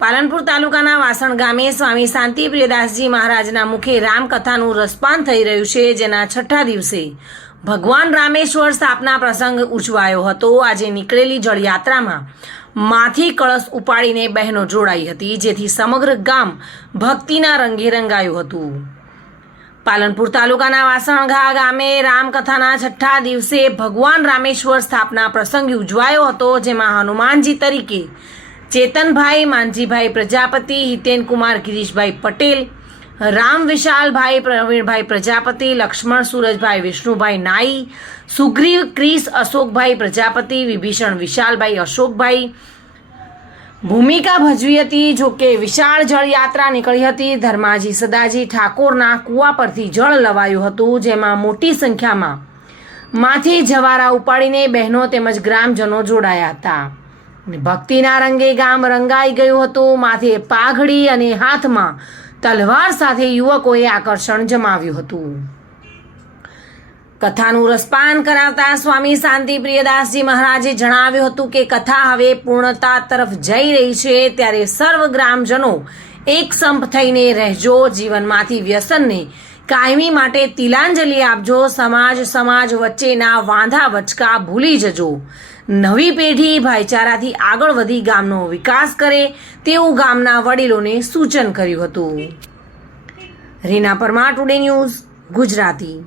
પાલનપુર તાલુકાના વાસણ ગામે સ્વામી શાંતિ પ્રિયદાસજી મહારાજના મુખે રામકથાનું રસપાન થઈ રહ્યું છે, જેના છઠ્ઠા દિવસે ભગવાન રામેશ્વર સ્થાપના પ્રસંગ ઉજવાયો હતો. આજે નીકળેલી જળયાત્રામાં માથી કળશ ઉપાડીને બહેનો જોડાઈ હતી, જેથી સમગ્ર ગામ ભક્તિના રંગે રંગાયું હતું. પાલનપુર તાલુકાના વાસણઘા ગામે રામકથાના છઠ્ઠા દિવસે ભગવાન રામેશ્વર સ્થાપના પ્રસંગ ઉજવાયો હતો, જેમાં હનુમાનજી તરીકે ચેતનભાઈ, માનજીભાઈ પ્રજાપતિ, હિતેનકુમાર ગિરીશભાઈ પટેલ, રામ વિશાલભાઈ, પ્રવીણભાઈ પ્રજાપતિ, લક્ષ્મણ સુરજભાઈ, વિષ્ણુભાઈ નાઈ, સુગ્રીવ, ક્રિસ અશોકભાઈ પ્રજાપતિ, વિભીષણ વિશાલભાઈ અશોકભાઈ, ભૂમિકા ભજવી હતી જો કે વિશાળ જળયાત્રા નીકળી હતી. ધર્માજી સદાજી ઠાકોરના કૂવા પરથી જળ લવાયું હતું, જેમાં મોટી સંખ્યામાં માથી જવારા ઉપાડીને બહેનો તેમજ ગ્રામજનો જોડાયા હતા. અને ભક્તિના રંગે ગામ રંગાઈ ગયું હતું. માથે પાઘડી અને હાથમાં તલવાર સાથે યુવકોએ આકર્ષણ જમાવ્યું હતું. કથાનું રસપાન કરાવતા સ્વામી શાંતિ પ્રિયદાસજી મહારાજે જણાવ્યું હતું કે કથા હવે પૂર્ણતા તરફ જઈ રહી છે. ત્યારે સર્વ ગ્રામજનો એક સંપ થઈને રહેજો, જીવનમાંથી વ્યસનને કાયમી માટે તિલાંજલિ આપજો, સમાજ સમાજ વચ્ચેના વાંધા વચકા ભૂલી જજો. નવી પેઢી ભાઈચારાથી આગળ વધી ગામનો વિકાસ કરે તેવું ગામના વડીલોને સૂચન કર્યું હતું. Reena Parmar today news Gujarati.